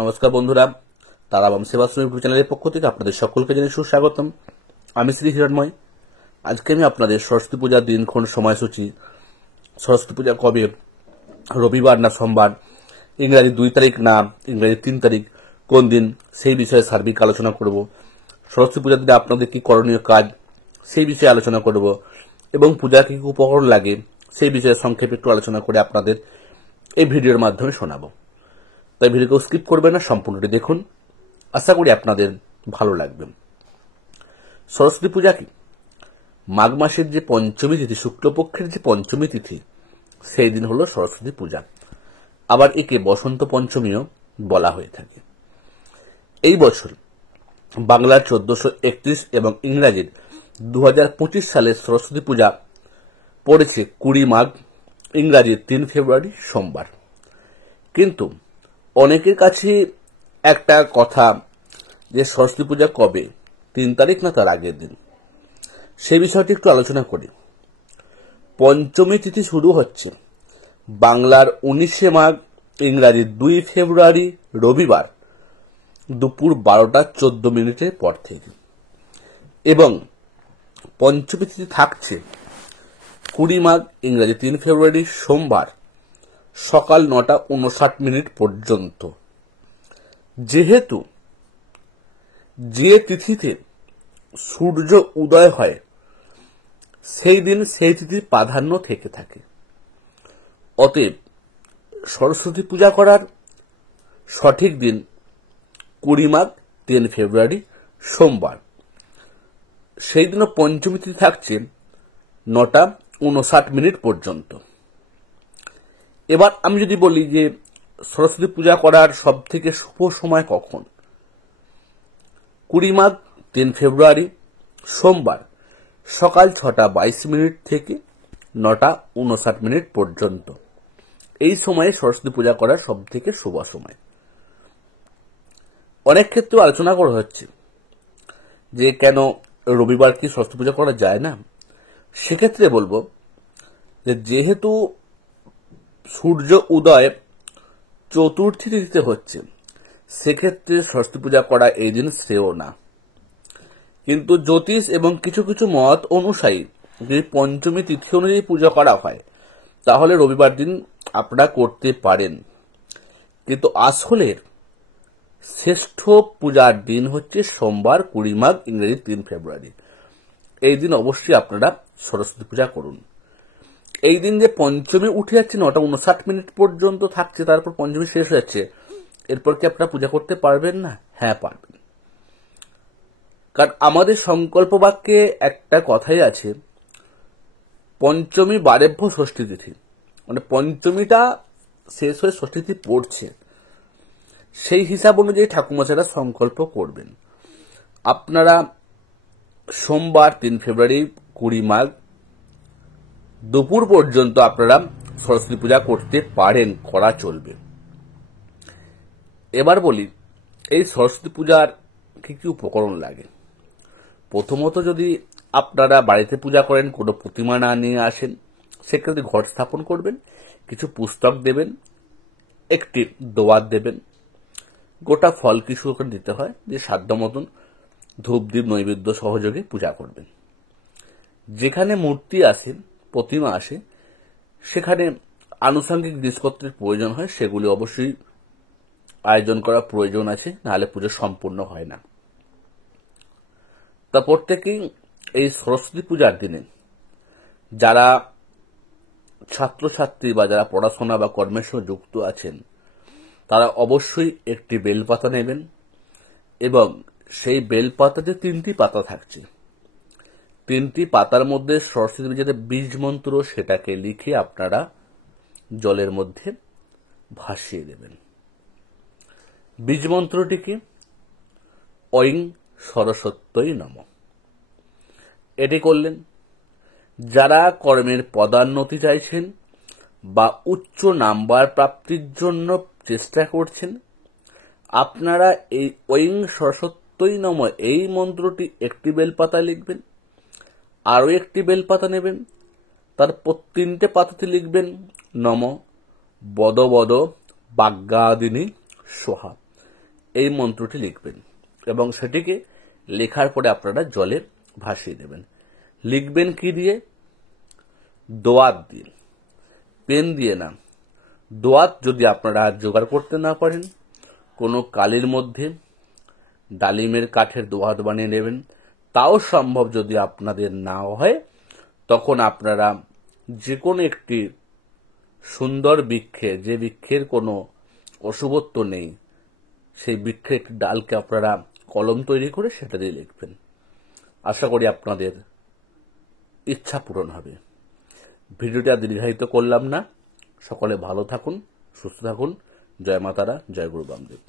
নমস্কার বন্ধুরা, তারাবাম সেবাশ্রম ইউটিউব চ্যানেলের পক্ষ থেকে আপনাদের সকলকে জানাই সুস্বাগতম। আমি শ্রী হিরণময়। আজকে আমি আপনাদের সরস্বতী পূজার দিনক্ষণ সময়সূচি, সরস্বতী পূজা কবে, রবিবার না সোমবার, ইংরাজি 2 তারিখ না ইংরাজি 3 তারিখ, কোন দিন, সেই বিষয়ে সার্বিক আলোচনা করব। সরস্বতী পূজার দিনে আপনাদের কি করণীয় কাজ, সেই বিষয়ে আলোচনা করব এবং পূজার কি উপকরণ লাগে সেই বিষয়ে সংক্ষেপে একটু আলোচনা করে আপনাদের এই ভিডিওর মাধ্যমে শোনাবো। তাই ভিডিওকে স্কিপ করবেন না, সম্পূর্ণটি দেখুন। আশা করি আপনাদের ভালো লাগবে। সরস্বতী পূজা কি? মাঘ মাসের যে পঞ্চমী তিথি, শুক্লপক্ষের যে পঞ্চমী তিথি, সেই দিন হলো সরস্বতী পূজা। আবার একে বসন্ত পঞ্চমীও বলা হয়ে থাকে। এই বছর বাংলার 1431 এবং ইংরাজির 2025 সালের সরস্বতী পূজা পড়েছে 20 মাঘ, ইংরাজির 3 ফেব্রুয়ারি সোমবার। কিন্তু অনেকের কাছে একটা কথা যে সরস্বতী পূজা কবে, 3 তারিখ না তার আগের দিন, সেই বিষয়টি একটু আলোচনা করি। পঞ্চমী তিথি শুরু হচ্ছে বাংলার 19 মাঘ, ইংরাজির 2 ফেব্রুয়ারি রবিবার দুপুর 12টা 14 মিনিটের পর থেকে, এবং পঞ্চমী তিথি থাকছে 20 মাঘ, ইংরাজি 3 ফেব্রুয়ারি সোমবার সকাল 9টা 59 মিনিট পর্যন্ত। যেহেতু যে তিথিতে সূর্য উদয় হয় সেই দিন সেই তিথির প্রাধান্য থেকে থাকে, অতএব সরস্বতী পূজা করার সঠিক দিন 20 মাঘ 3 ফেব্রুয়ারি সোমবার। সেই দিনও পঞ্চমী তিথি থাকছে 9টা 59 মিনিট পর্যন্ত। এবার আমি যদি বলি যে সরস্বতী পূজা করার সব থেকে শুভ সময় কখন, 20 মাঘ 3 ফেব্রুয়ারি সোমবার সকাল 6টা 22 মিনিট থেকে 9টা 59 মিনিট পর্যন্ত। এই সময়ে সরস্বতী পূজা করার সব থেকে শুভ সময়। অনেক ক্ষেত্রে আলোচনা করা হচ্ছে যে কেন রবিবার কি সরস্বতী পূজা করা যায় না। সেক্ষেত্রে বলবো যে যেহেতু সূর্য উদয় চতুর্থী তিথিতে হচ্ছে, সেক্ষেত্রে সরস্বতী পূজা করা এই দিন শ্রেয় না। কিন্তু জ্যোতিষ এবং কিছু কিছু মত অনুসারী যদি পঞ্চমী তিথি অনুযায়ী পূজা করা হয় তাহলে রবিবার দিন আপনারা করতে পারেন। কিন্তু আসলে শ্রেষ্ঠ পূজার দিন হচ্ছে সোমবার 20 মাঘ, ইংরেজি 3 ফেব্রুয়ারি। এই দিন অবশ্যই আপনারা সরস্বতী পূজা করুন। এই দিন যে পঞ্চমী উঠে যাচ্ছে 9টা 59 মিনিট পর্যন্ত থাকছে, তারপর পঞ্চমী শেষ হয়ে যাচ্ছে, এরপর কি আপনারা পূজা করতে পারবেন না? হ্যাঁ, পারবেন। কারণ আমাদের সংকল্প বাক্যে একটা কথাই আছে, পঞ্চমী বারেভ্য ষষ্ঠী তিথি, মানে পঞ্চমীটা শেষ হয়ে ষষ্ঠী তিথি পড়ছে, সেই হিসাব অনুযায়ী ঠাকুরমশাইরা সংকল্প করবেন। আপনারা সোমবার 3 ফেব্রুয়ারি 20 মাঘ দুপুর পর্যন্ত আপনারা সরস্বতী পূজা করতে পারেন, করা চলবে। এবার বলি এই সরস্বতী পূজার কি কি উপকরণ লাগে। প্রথমত, যদি আপনারা বাড়িতে পূজা করেন, কোনো প্রতিমা না নিয়ে আসেন, সেক্ষেত্রে ঘট স্থাপন করবেন, কিছু পুস্তক দেবেন, একটি দোয়াত দেবেন, গোটা ফল কিছু ওখানে দিতে হয়, যে সাধ্য মতন ধূপ দ্বীপ নৈবেদ্য সহযোগে পূজা করবেন। যেখানে মূর্তি আসে, প্রতিমা আসে, সেখানে আনুষঙ্গিক জিনিসপত্রের প্রয়োজন হয়, সেগুলি অবশ্যই আয়োজন করা প্রয়োজন আছে, নাহলে পুজো সম্পূর্ণ হয় না। তা প্রত্যেকেই এই সরস্বতী পূজার দিনে যারা ছাত্রছাত্রী বা যারা পড়াশোনা বা কর্মের সঙ্গে যুক্ত আছেন, তারা অবশ্যই একটি বেলপাতা নেবেন, এবং সেই বেলপাতাতে 3টি পাতা থাকছে, 3টি পাতার মধ্যে সরস্বতী পূজাতে বীজ মন্ত্র, সেটাকে লিখে আপনারা জলের মধ্যে ভাসিয়ে দেবেন। বীজ মন্ত্রটি কি? ঐং সরস্বত্যই নমঃ। এটি করলেন। যারা কর্মের পদোন্নতি চাইছেন বা উচ্চ নাম্বার প্রাপ্তির জন্য চেষ্টা করছেন, আপনারা এই ঐং সরস্বত্যই নমঃ এই মন্ত্রটি একটি বেলপাতা লিখবেন, আরও একটি বেলপাতা নেবেন, তারপর 3টে পাতাতে লিখবেন নম বদ বদ বাগ্যাদিনী সোহা। এই মন্ত্রটি লিখবেন এবং সেটিকে লেখার পরে আপনারা জলে ভাসিয়ে দেবেন। লিখবেন কি দিয়ে? দোয়াত দিয়ে, পেন দিয়ে না। দোয়াত যদি আপনারা জোগাড় করতে না পারেন, কোনো কালির মধ্যে ডালিমের কাঠের দোয়াত বানিয়ে নেবেন। তাও সম্ভব যদি আপনাদের না হয়, তখন আপনারা যে কোনো একটি সুন্দর বৃক্ষে, যে বৃক্ষের কোনো অশুভত্ব নেই, সেই বৃক্ষের একটি ডালকে আপনারা কলম তৈরি করে সেটা দিয়ে লিখবেন। আশা করি আপনাদের ইচ্ছা পূরণ হবে। ভিডিওটি আর দীর্ঘায়িত করলাম না। সকলে ভালো থাকুন, সুস্থ থাকুন। জয় মা তারা, জয় গুরু বামদেব।